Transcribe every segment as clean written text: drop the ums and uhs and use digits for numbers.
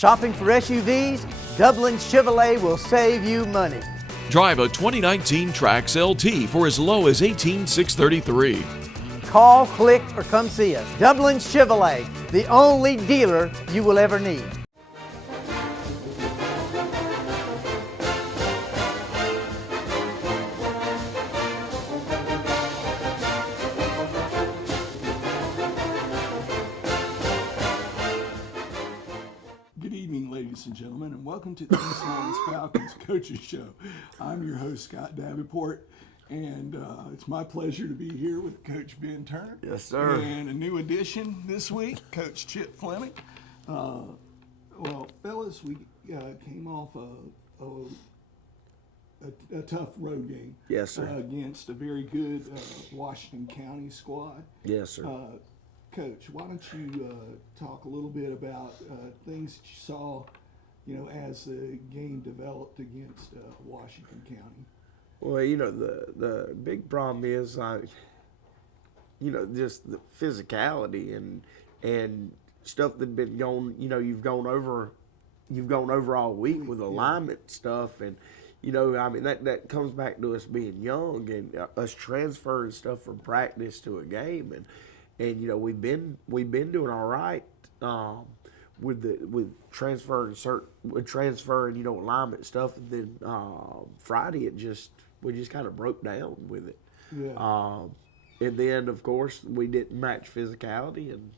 Shopping for SUVs? Dublin Chevrolet will save you money. Drive a 2019 Trax LT for as low as $18,633. Call, click, or come see us. Dublin Chevrolet, the only dealer you will ever need. Good evening, ladies and gentlemen, and welcome to the East Lawrence Falcons Coaches Show. I'm your host, Scott Davenport, and it's my pleasure to be here with Coach Ben Turner. Yes, sir. And a new addition this week, Coach Chip Fleming. Well, fellas, we came off a tough road game. Yes, sir. Against a very good Washington County squad. Yes, sir. Coach, why don't you talk a little bit about things that you saw, as the game developed against Washington County? Well, the big problem is, just the physicality and stuff that's been going. You've gone over all week with alignment stuff, and that comes back to us being young and us transferring stuff from practice to a game, and we've been doing all right with transferring alignment stuff, and then Friday we just kind of broke down with it. Yeah. And then of course we didn't match physicality, and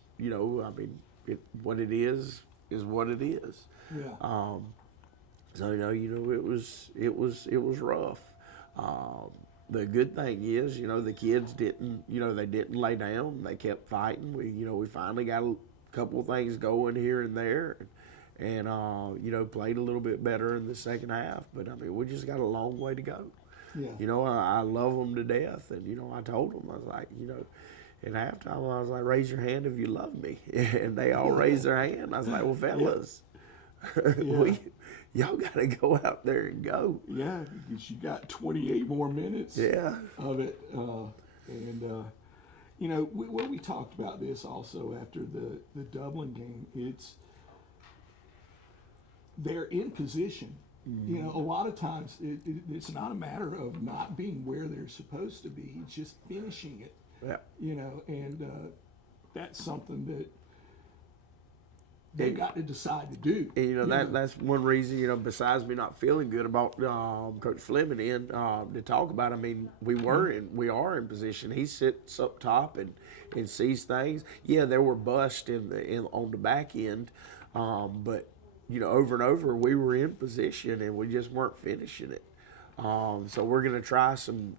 what it is what it is. Yeah. So it was rough. The good thing is, the kids didn't lay down. They kept fighting. We finally got a couple of things going here and there, and played a little bit better in the second half. But we just got a long way to go. Yeah. I love them to death, and I told them, I was like, at halftime I was like, raise your hand if you love me, and they all raised their hand. I was like, well, fellas, y'all got to go out there and go. Yeah, because you got 28 more minutes of it. What we talked about this also after the Dublin game, they're in position. Mm-hmm. A lot of times it's not a matter of not being where they're supposed to be. It's just finishing it. Yeah. And that's something that they've got to decide to do. And that's one reason, besides me not feeling good about Coach Fleming to talk about. We are in position. He sits up top and sees things. Yeah, there were busts on the back end, but over and over we were in position and we just weren't finishing it. So we're gonna try some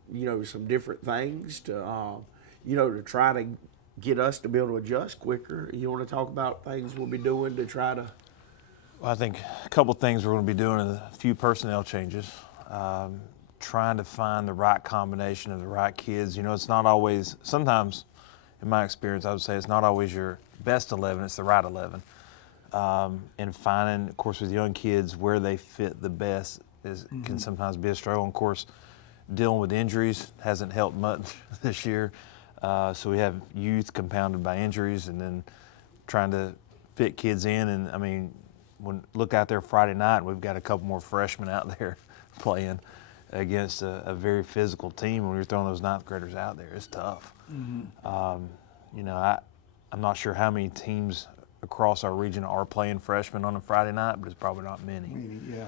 different things to try to get us to be able to adjust quicker. You want to talk about things we'll be doing to try to? Well, I think a couple things we're going to be doing is a few personnel changes, trying to find the right combination of the right kids. It's not always, sometimes in my experience, I would say it's not always your best 11, it's the right 11. And finding, of course, with young kids where they fit the best can sometimes be a struggle. And of course, dealing with injuries hasn't helped much this year. So we have youth compounded by injuries, and then trying to fit kids in. And look out there Friday night, we've got a couple more freshmen out there playing against a very physical team. When you're throwing those ninth graders out there, it's tough. Mm-hmm. I'm not sure how many teams across our region are playing freshmen on a Friday night, but it's probably not many. Yeah.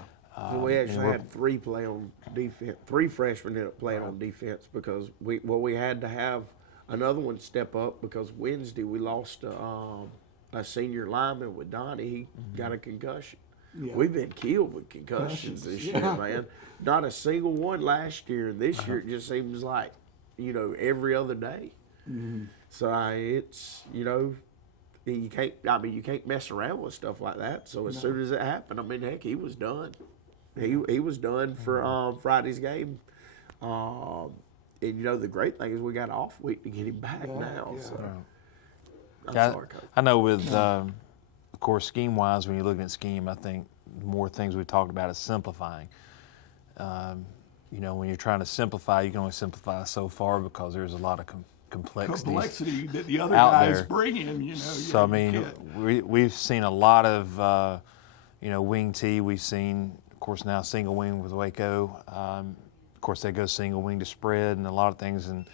So we actually had 3 play on defense. 3 freshmen ended up playing on defense because we had to have another one step up because Wednesday we lost a senior lineman with Donnie. He got a concussion. Yeah. We've been killed with concussions this year, man. Not a single one last year. This year it just seems like, every other day. Mm-hmm. So it's, you can't mess around with stuff like that. So as soon as it happened, heck, he was done. He was done for Friday's game. And the great thing is we got off week to get him back now. Yeah. So I'm sorry, Coach. I know with of course scheme wise, when you're looking at scheme, I think more things we've talked about is simplifying. When you're trying to simplify, you can only simplify so far because there's a lot of complexity that the other out guys there. bring in. So we've seen a lot of wing T, we've seen, of course, now single wing with Waco. Of course, they go single wing to spread and a lot of things. And,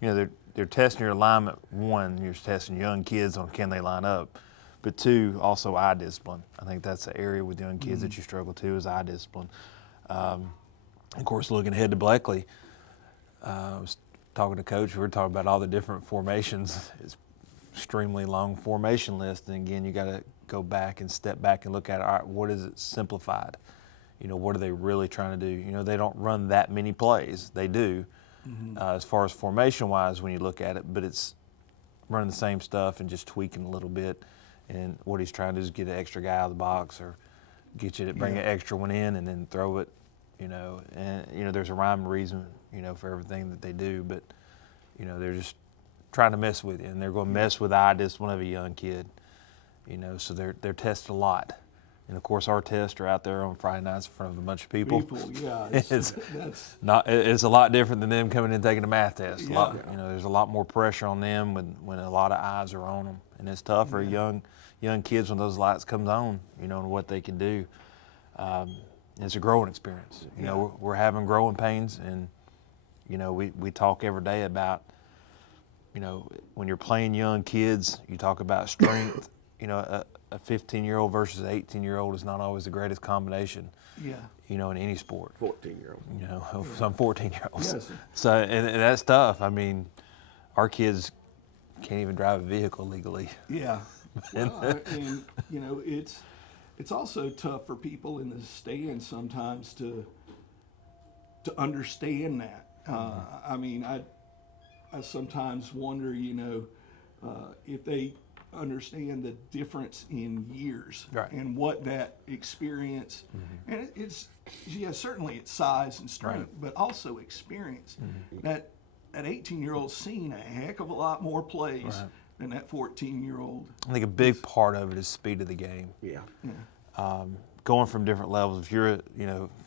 they're testing your alignment. One, you're testing young kids on can they line up. But two, also eye discipline. I think that's the area with young kids that you struggle to is eye discipline. Of course, looking ahead to Bleckley, I was talking to Coach. We were talking about all the different formations. It's extremely long formation list. And again, you got to go back and step back and look at, all right, what is it simplified? What are they really trying to do? They don't run that many plays. They do, as far as formation-wise when you look at it, but it's running the same stuff and just tweaking a little bit. And what he's trying to do is get an extra guy out of the box or get you to bring an extra one in and then throw it, And, there's a rhyme and reason, for everything that they do, but, they're just trying to mess with you. And they're going to mess with the eye discipline of a young kid, so they're tested a lot. And of course, our tests are out there on Friday nights in front of a bunch of people. Yeah, It's a lot different than them coming in and taking a math test. Yeah. There's a lot more pressure on them when a lot of eyes are on them, and it's tough for young kids when those lights comes on. And what they can do. It's a growing experience. We're having growing pains, and we talk every day about when you're playing young kids, you talk about strength. A 15-year-old versus an 18-year-old is not always the greatest combination. Yeah. In any sport. 14-year-old. Some 14-year-olds. Yes. So and that's tough. I mean, our kids can't even drive a vehicle legally. Yeah. Well, and it's also tough for people in the stands sometimes to understand that. I mean, I sometimes wonder, if they understand the difference in years and what that experience, and it's certainly it's size and strength, but also experience. That 18-year-old's seen a heck of a lot more plays than that 14-year-old. I think a big part of it is speed of the game. Yeah. Going from different levels. If you're,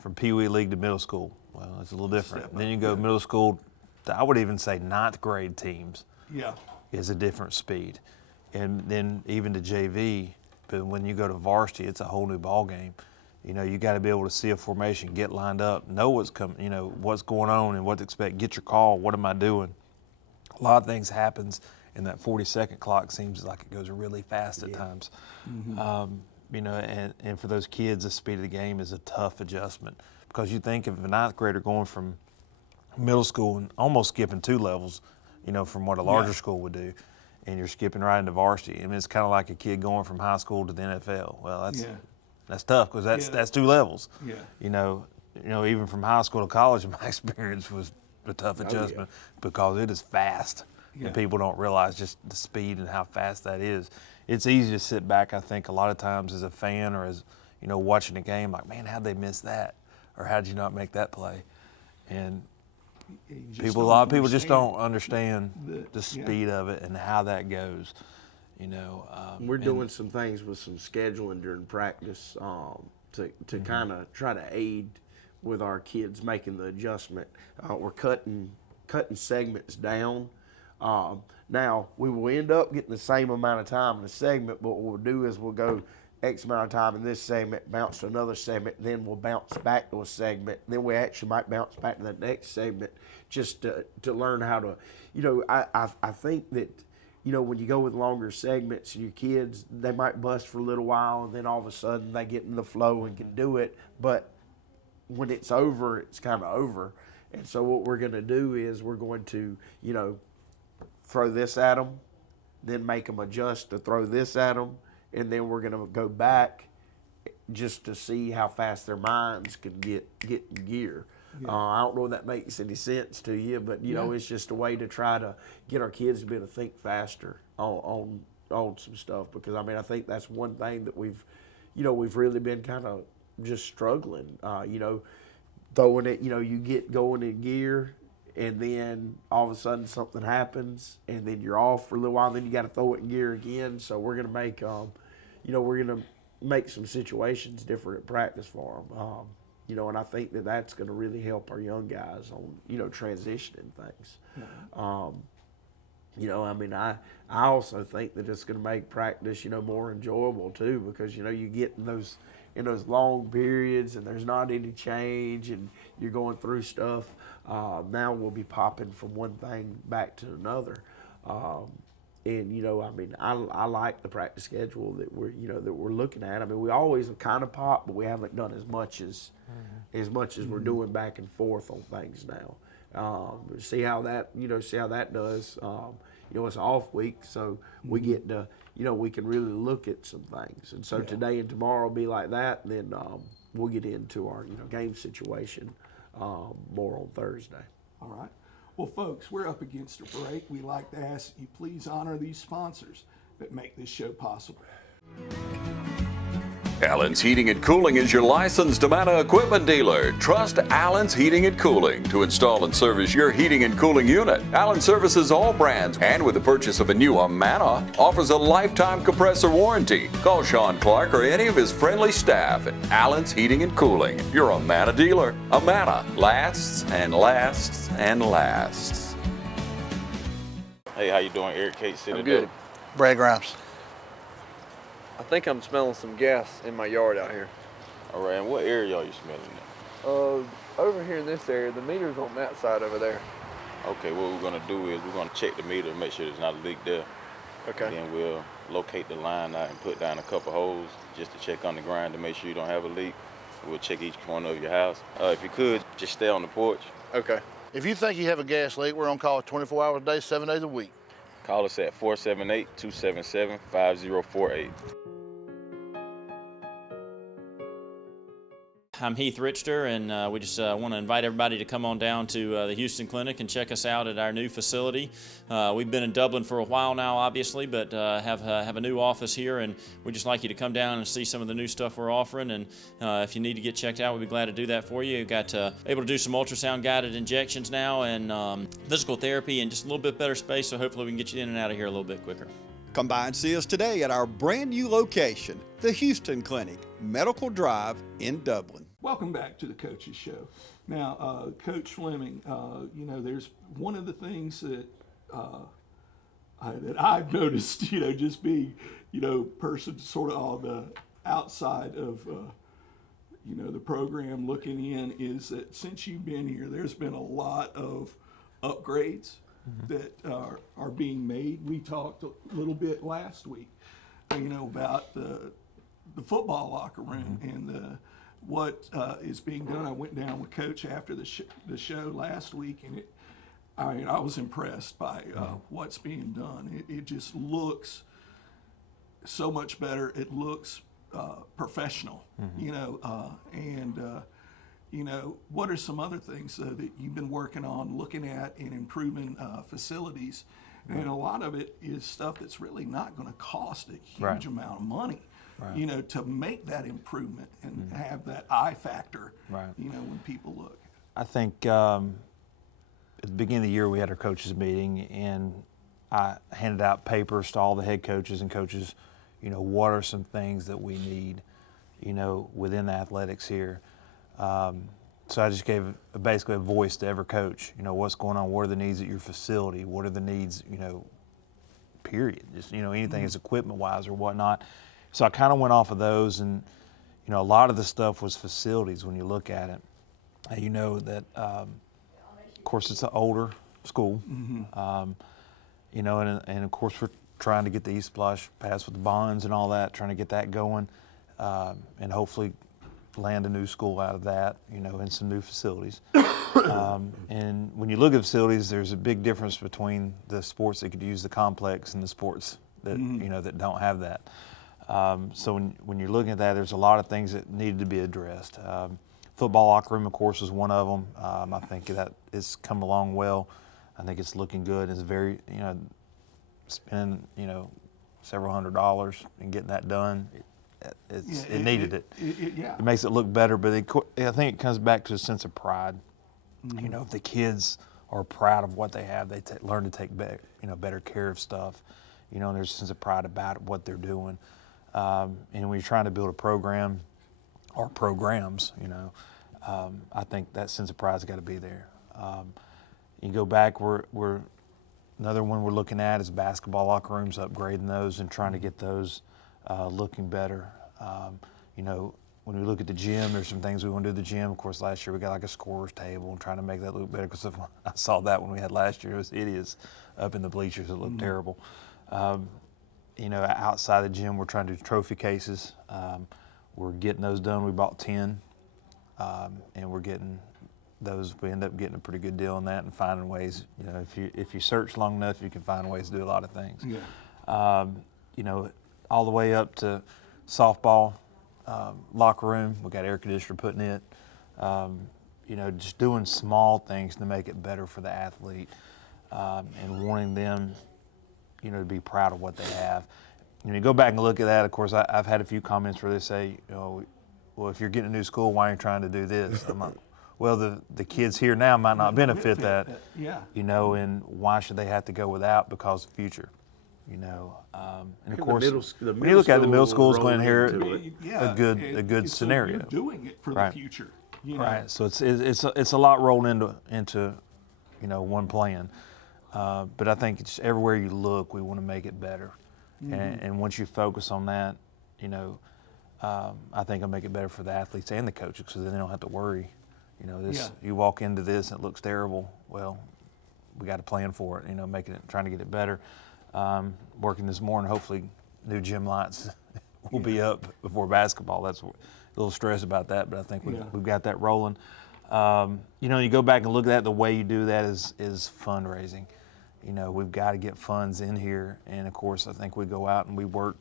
from Pee Wee League to middle school, well, it's a little different. Then you go middle school to, I would even say, ninth grade teams. Yeah. Is a different speed. And then even to JV, but when you go to varsity, it's a whole new ball game. You got to be able to see a formation, get lined up, know what's coming, what's going on and what to expect. Get your call. What am I doing? A lot of things happens, and that 40-second clock seems like it goes really fast at times. And for those kids, the speed of the game is a tough adjustment because you think of a ninth grader going from middle school and almost skipping 2 levels, from what a larger school would do. And you're skipping right into varsity. I mean, it's kind of like a kid going from high school to the NFL. Well, that's tough because that's 2 levels. Yeah. Even from high school to college, my experience was a tough adjustment because it is fast, and people don't realize just the speed and how fast that is. It's easy to sit back, I think, a lot of times as a fan or as watching a game, like, man, how'd they miss that, or how'd you not make that play? And a lot of people just don't understand the speed of it and how that goes. We're doing some things with some scheduling during practice to kind of try to aid with our kids making the adjustment. We're cutting segments down. Now we will end up getting the same amount of time in the segment, but what we'll do is we'll go X amount of time in this segment, bounce to another segment, then we'll bounce back to a segment, then we actually might bounce back to the next segment just to learn how to, I think that, when you go with longer segments, your kids, they might bust for a little while and then all of a sudden they get in the flow and can do it, but when it's over, it's kind of over. And so what we're going to do is we're going to, throw this at them, then make them adjust to throw this at them, and then we're going to go back just to see how fast their minds can get in gear. I don't know if that makes any sense to you, but it's just a way to try to get our kids to be able to think faster on some stuff. Because I think that's one thing that we've really been kind of just struggling. Throwing it, you get going in gear, and then all of a sudden something happens, and then you're off for a little while. Then you got to throw it in gear again. So we're gonna make we're going to make some situations different at practice for them. And I think that that's going to really help our young guys on, transitioning things. You know, I mean, I also think that it's going to make practice, you know, more enjoyable too, because, you know, you get in those long periods and there's not any change and you're going through stuff. Now we'll be popping from one thing back to another. And, you know, I mean, I like the practice schedule that we're looking at. I mean, we always have kind of popped, but we haven't done as much as we're doing back and forth on things now. See how that does. You know, it's an off week, so we get to, you know, we can really look at some things. And so today and tomorrow will be like that, and then we'll get into our, you know, game situation more on Thursday. All right. Well, folks, we're up against a break. We like to ask you please honor these sponsors that make this show possible. Allen's Heating and Cooling is your licensed Amana equipment dealer. Trust Allen's Heating and Cooling to install and service your heating and cooling unit. Allen services all brands, and with the purchase of a new Amana, offers a lifetime compressor warranty. Call Sean Clark or any of his friendly staff at Allen's Heating and Cooling, your Amana dealer. Amana lasts and lasts and lasts. Hey, how you doing? Eric Kate City. I'm good. Brad Grimes. I think I'm smelling some gas in my yard out here. All right, and what area are you smelling at? Over here in this area, the meter's on that side over there. Okay, what we're gonna do is we're gonna check the meter and make sure there's not a leak there. Okay. Then we'll locate the line out and put down a couple holes just to check on the ground to make sure you don't have a leak. We'll check each corner of your house. If you could, just stay on the porch. Okay. If you think you have a gas leak, we're on call 24 hours a day, 7 days a week. Call us at 478-277-5048. I'm Heath Richter, and we just want to invite everybody to come on down to the Houston Clinic and check us out at our new facility. We've been in Dublin for a while now, obviously, but have a new office here, and we'd just like you to come down and see some of the new stuff we're offering. And if you need to get checked out, we'd be glad to do that for you. We've got able to do some ultrasound-guided injections now, and physical therapy, and just a little bit better space, so hopefully we can get you in and out of here a little bit quicker. Come by and see us today at our brand new location, the Houston Clinic, Medical Drive in Dublin. Welcome back to the Coaches Show. Now, Coach Fleming, you know, there's one of the things that that I've noticed, you know, just being, you know, person sort of on the outside of, you know, the program looking in, is that since you've been here, there's been a lot of upgrades that are being made. We talked a little bit last week, you know, about the football locker room and what is being done. I went down with Coach after the show last week, and I was impressed by what's being done. It just looks so much better. It looks professional, you know, you know, what are some other things that you've been working on, looking at, and improving facilities? And a lot of it is stuff that's really not going to cost a huge amount of money, you know, to make that improvement and have that I factor, you know, when people look. I think at the beginning of the year we had our coaches meeting, and I handed out papers to all the head coaches and coaches, you know, what are some things that we need, you know, within the athletics here. So I just gave basically a voice to every coach. You know, what's going on? What are the needs at your facility? What are the needs, you know, period? Just, you know, anything is equipment-wise or whatnot. So I kind of went off of those, and, you know, a lot of the stuff was facilities when you look at it. And you know that, of course, it's an older school. You know, and of course we're trying to get the East Splash passed with the bonds and all that, trying to get that going, and hopefully land a new school out of that, you know, and some new facilities. And when you look at facilities, there's a big difference between the sports that could use the complex and the sports that, you know, that don't have that. So when you're looking at that, there's a lot of things that needed to be addressed. Football locker room, of course, is one of them. I think that it's come along well. I think it's looking good. It's very, you know, spending, you know, several $100s and getting that done. It needed it. It makes it look better, but I think it comes back to a sense of pride. You know, if the kids are proud of what they have, they learn to take better care of stuff. You know, and there's a sense of pride about what they're doing. And when you're trying to build a program or programs, you know, I think that sense of pride's got to be there. You go back, we're Another one we're looking at is basketball locker rooms, upgrading those and trying to get those looking better. You know, when we look at the gym, there's some things we want to do at the gym. Of course, last year we got like a scorer's table and trying to make that look better, because I saw that one we had last year. It was hideous up in the bleachers. It looked terrible. You know, outside the gym, we're trying to do trophy cases. We're getting those done. We bought 10, and we're getting those. We end up getting a pretty good deal on that and finding ways. You know, if you search long enough, you can find ways to do a lot of things. Yeah. You know, all the way up to softball locker room. We got air conditioner put in it. You know, just doing small things to make it better for the athlete, and wanting them, you know, to be proud of what they have. You know, you go back and look at that. Of course, I've had a few comments where they say, you know, well, if you're getting a new school, why are you trying to do this? I'm like, well, the kids here now might not benefit that. Yeah. You know, and why should they have to go without because of the future? You know, and of course, when you look at the middle schools, Glen here, a good scenario. You're doing it for Right. the future. You know? Right. So it's a lot rolled into you know, one plan. But I think it's everywhere you look, we want to make it better. And once you focus on that, you know, I think it'll make it better for the athletes and the coaches, because then they don't have to worry. You know, you walk into this and it looks terrible. Well, we got a plan for it. You know, trying to get it better. Working this morning, hopefully, new gym lights will be up before basketball. That's a little stressed about that, but I think we've got that rolling. You know, you go back and look at that. The way you do that is fundraising. You know, we've got to get funds in here, and of course, I think we go out and we work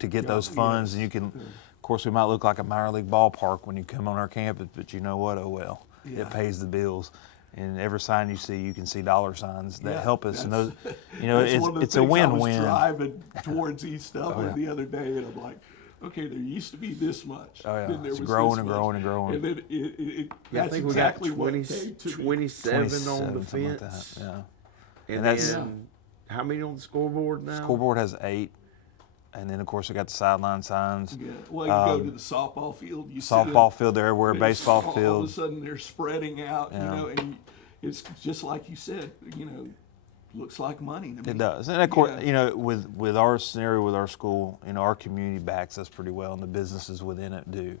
to get those funds. And you can, of course, we might look like a minor league ballpark when you come on our campus, but you know what? Oh well, it pays the bills. And every sign you see, you can see dollar signs that help us. And those, you know, it's a win-win. I was driving towards East Dublin the other day, and I'm like, okay, there used to be this much. Oh yeah, then there it's was growing this and much. growing and growing. And then I that's think exactly we got 20, what came to me. 27 on the something like fence. that, yeah. And that's then how many on the scoreboard now? Scoreboard has 8, and then of course we got the sideline signs. Yeah. Well, you go to the softball field. You Softball field, they're everywhere. Baseball all field. All of a sudden, they're spreading out. Yeah. You know, and it's just like you said. You know, looks like money to me. It does, and of course, you know, with our scenario with our school, you know, our community backs us pretty well, and the businesses within it do.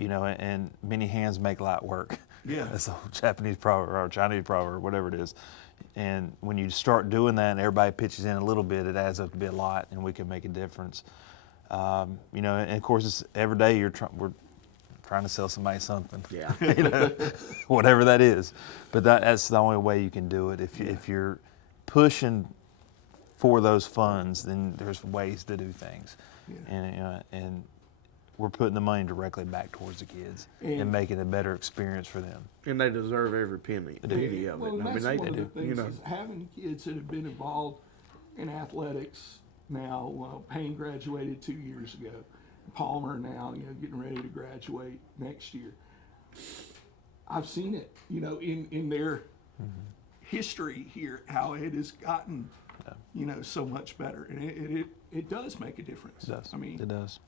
You know, and many hands make light work. Yeah. That's a Japanese proverb or Chinese proverb, whatever it is. And when you start doing that and everybody pitches in a little bit, it adds up to be a lot, and we can make a difference. You know, and of course, it's every day we're trying to sell somebody something. Yeah. You know, whatever that is. But that's the only way you can do it. If you're pushing for those funds, then there's ways to do things. Yeah. And you know, and we're putting the money directly back towards the kids and making a better experience for them. And they deserve every penny of it. Well, I mean, that's they one of the do. things You know, is having kids that have been involved in athletics now. Well, Payne graduated 2 years ago. Palmer now, you know, getting ready to graduate next year. I've seen it, you know, in their history here, how it has gotten, you know, so much better, and it does make a difference. It does. I mean, it does.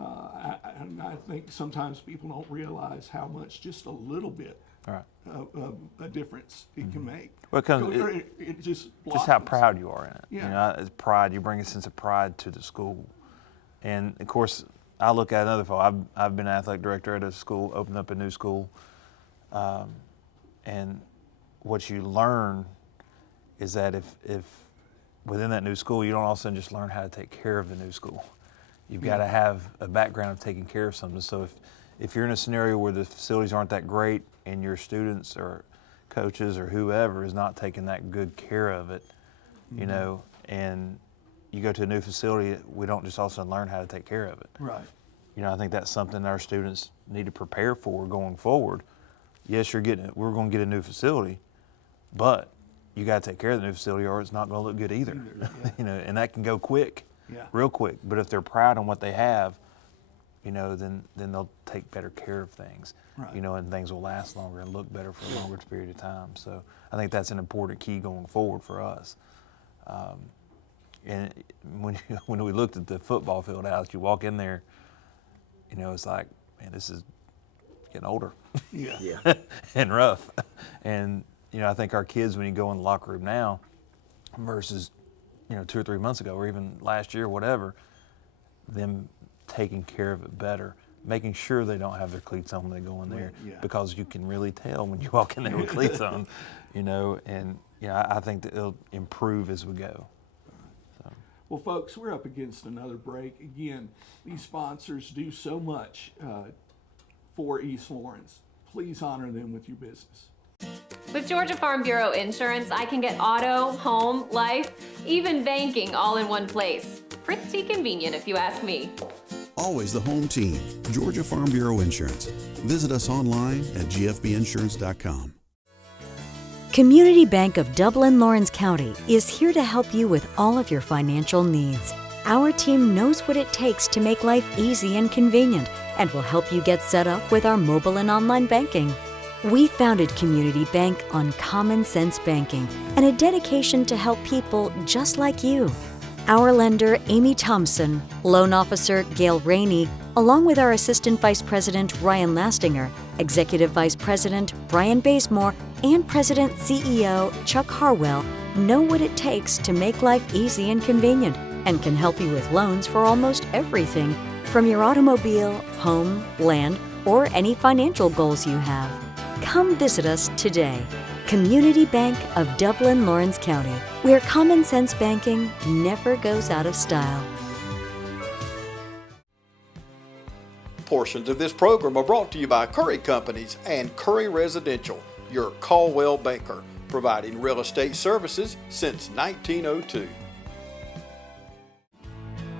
I think sometimes people don't realize how much just a little bit of a difference it can make. Well, it just how proud you are in it. Yeah. You know, it's pride. You bring a sense of pride to the school, and of course, I look at another fellow. I've been athletic director at a school, opened up a new school, and what you learn is that if within that new school, you don't all of a sudden just learn how to take care of the new school. You've got to have a background of taking care of something. So if you're in a scenario where the facilities aren't that great and your students or coaches or whoever is not taking that good care of it, you know, and you go to a new facility, we don't just all of a sudden learn how to take care of it. Right. You know, I think that's something our students need to prepare for going forward. Yes, we're going to get a new facility, but you got to take care of the new facility or it's not going to look good either. You know, and that can go quick. Yeah. Real quick. But if they're proud on what they have, you know, then they'll take better care of things. Right. You know, and things will last longer and look better for a longer period of time. So I think that's an important key going forward for us. And when we looked at the football field house, you walk in there, you know, it's like, man, this is getting older. Yeah. yeah. and rough. And I think our kids, when you go in the locker room now versus, 2 or 3 months ago or even last year, whatever, them taking care of it better, making sure they don't have their cleats on when they go in there, because you can really tell when you walk in there with cleats on, and I think that it'll improve as we go. So. Well, folks, we're up against another break. Again, these sponsors do so much for East Lawrence. Please honor them with your business. With Georgia Farm Bureau Insurance, I can get auto, home, life, even banking all in one place. Pretty convenient if you ask me. Always the home team, Georgia Farm Bureau Insurance. Visit us online at gfbinsurance.com. Community Bank of Dublin Lawrence County is here to help you with all of your financial needs. Our team knows what it takes to make life easy and convenient and will help you get set up with our mobile and online banking. We founded Community Bank on common sense banking and a dedication to help people just like you. Our lender, Amy Thompson, loan officer, Gail Rainey, along with our Assistant Vice President, Ryan Lastinger, Executive Vice President, Brian Bazemore, and President CEO, Chuck Harwell, know what it takes to make life easy and convenient and can help you with loans for almost everything, from your automobile, home, land, or any financial goals you have. Come visit us today. Community Bank of Dublin Lawrence County, where common sense banking never goes out of style. Portions of this program are brought to you by Curry Companies and Curry Residential, your Caldwell banker, providing real estate services since 1902.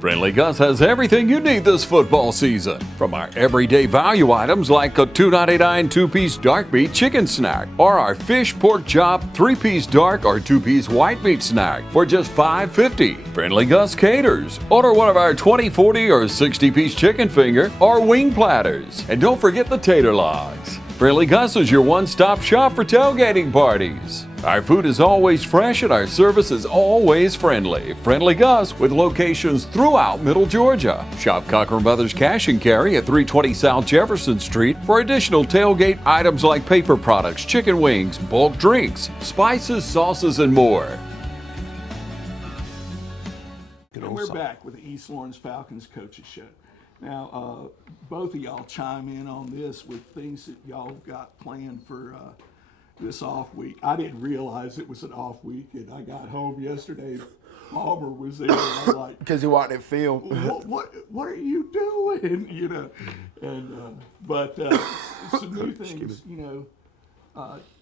Friendly Gus has everything you need this football season. From our everyday value items like a $2.99 two-piece dark meat chicken snack, or our fish pork chop 3-piece dark or 2-piece white meat snack for just $5.50. Friendly Gus caters. Order one of our 20, 40, or 60-piece chicken finger or wing platters. And don't forget the tater logs. Friendly Gus is your one-stop shop for tailgating parties. Our food is always fresh and our service is always friendly. Friendly Gus with locations throughout Middle Georgia. Shop Cochran Brothers Cash and Carry at 320 South Jefferson Street for additional tailgate items like paper products, chicken wings, bulk drinks, spices, sauces, and more. And we're back with the East Lawrence Falcons Coaches Show. Now, both of y'all chime in on this with things that y'all got planned for this off week. I didn't realize it was an off week, and I got home yesterday. Palmer was there, and I'm like, because he wanted to film. What are you doing? But some new things,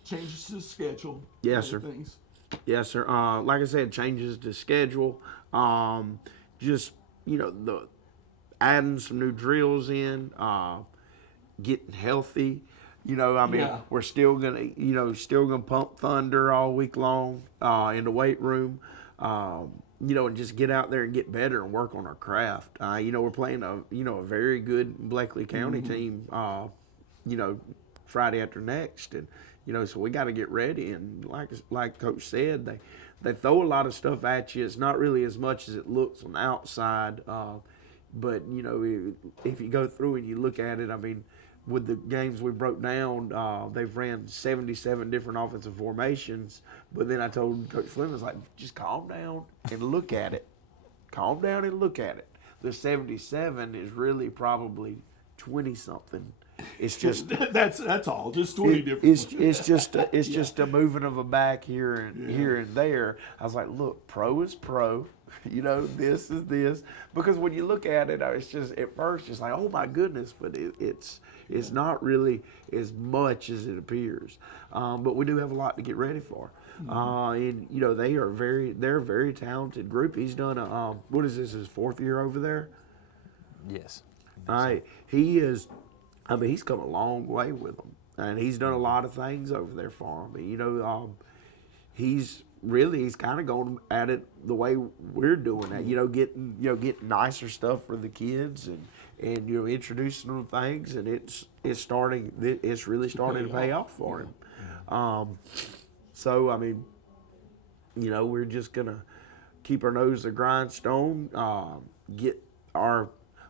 changes to the schedule. Yes, sir. Things. Yes, sir. Like I said, changes to schedule. Just the adding some new drills in, getting healthy. We're still gonna pump thunder all week long in the weight room. And just get out there and get better and work on our craft. We're playing a very good Blakely County team. Friday after next, and so we got to get ready. And like Coach said, they throw a lot of stuff at you. It's not really as much as it looks on the outside. But, if you go through and you look at it, with the games we broke down, they've ran 77 different offensive formations. But then I told Coach Flynn, I was like, just calm down and look at it. Calm down and look at it. The 77 is really probably 20-something. It's just that's all. Just 20 different. It's just a moving of a back here and there. I was like, look, pro is pro. This is this. Because when you look at it, it's just at first just like, oh my goodness, but it's not really as much as it appears. But we do have a lot to get ready for. And they're a very talented group. He's done what is this, his 4th year over there? Yes. He is. He's come a long way with them, and he's done a lot of things over there for them. He's kind of going at it the way we're doing that. Getting nicer stuff for the kids and introducing them to things, and it's really starting to pay off for him. We're just gonna keep our nose to the grindstone,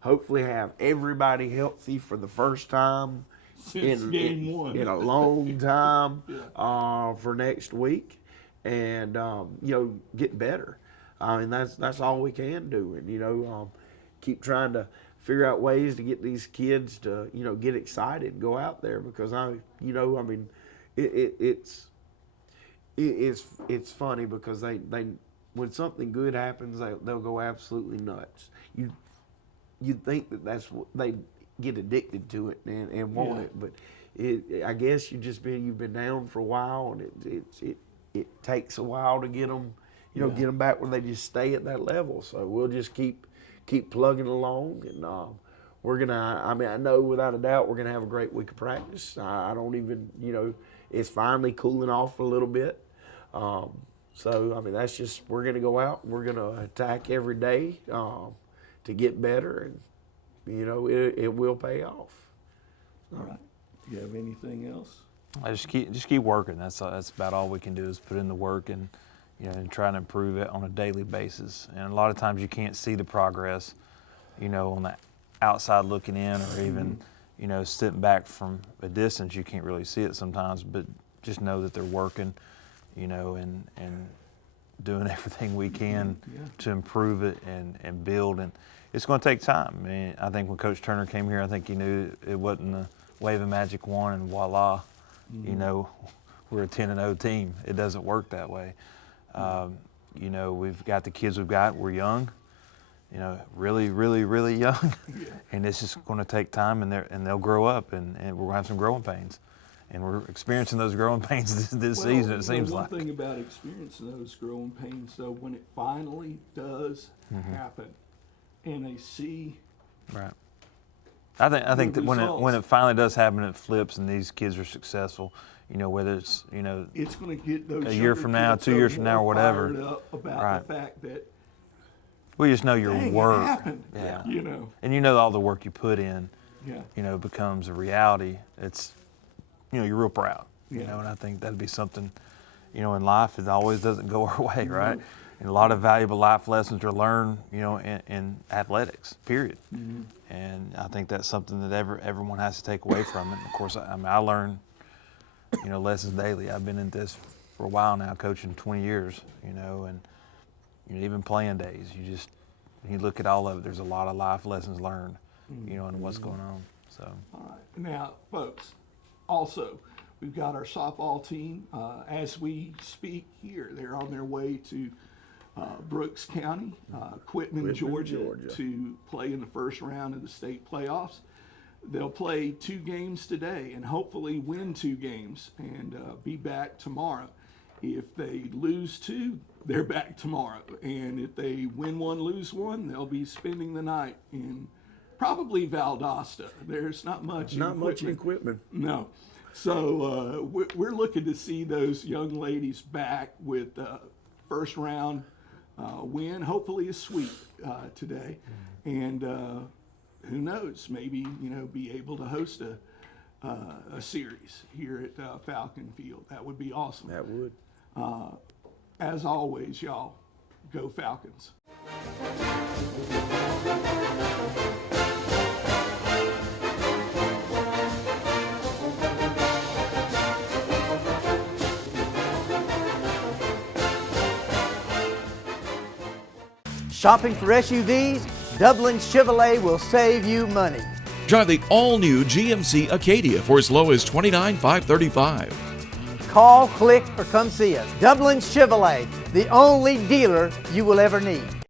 hopefully have everybody healthy for the first time game one. in a long time for next week, and get better. I mean, that's all we can do, and keep trying to figure out ways to get these kids to get excited and go out there, because it's funny because they when something good happens, they'll go absolutely nuts. You'd think that's what they get addicted to it and want it, but I guess you've been down for a while, and it takes a while to get them get them back where they just stay at that level. So we'll just keep plugging along, and we're gonna. I know without a doubt we're gonna have a great week of practice. I don't even it's finally cooling off a little bit. So that's just, we're gonna go out. We're gonna attack every day to get better, and it will pay off. All right. Do you have anything else? I just keep working. That's about all we can do, is put in the work and and try to improve it on a daily basis. And a lot of times you can't see the progress, on the outside looking in, or even sitting back from a distance. You can't really see it sometimes, but just know that they're working, and doing everything we can to improve it and build. And it's going to take time. I mean, I think when Coach Turner came here, I think he knew it wasn't a wave of magic wand and voila, we're a 10-0 team. It doesn't work that way. We've got the kids we've got. We're young, really, really, really young, and it's just going to take time, and they'll grow up, and we're going to have some growing pains. And we're experiencing those growing pains this season, it seems like. One thing about experiencing those growing pains, though, when it finally does happen, and they see, right. I think that when it finally does happen, it flips, and these kids are successful. Whether it's it's going to get those a year from now, 2 years from now, or whatever. Fired up about the fact that we just know your work, it happened. And all the work you put in, yeah, becomes a reality. It's you're real proud, and I think that'd be something, in life, it always doesn't go our way, right? And a lot of valuable life lessons are learned, in athletics, period. And I think that's something that everyone has to take away from it. And of course, I learn, lessons daily. I've been in this for a while now, coaching 20 years, and even playing days. You look at all of it, there's a lot of life lessons learned, and what's going on. So. All right. Now, folks, also, we've got our softball team. As we speak here, they're on their way to Brooks County, Quitman, Georgia, to play in the first round of the state playoffs. They'll play 2 games today and hopefully win 2 games and be back tomorrow. If they lose 2, they're back tomorrow. And if they win 1, lose 1, they'll be spending the night in probably Valdosta. There's not much in Quitman. No. So we're looking to see those young ladies back with first round win, hopefully a sweep today. And who knows, maybe, be able to host a series here at Falcon Field. That would be awesome. That would. As always, y'all, go Falcons. Shopping for SUVs? Dublin Chevrolet will save you money. Drive the all-new GMC Acadia for as low as $29,535. Call, click, or come see us. Dublin Chevrolet, the only dealer you will ever need.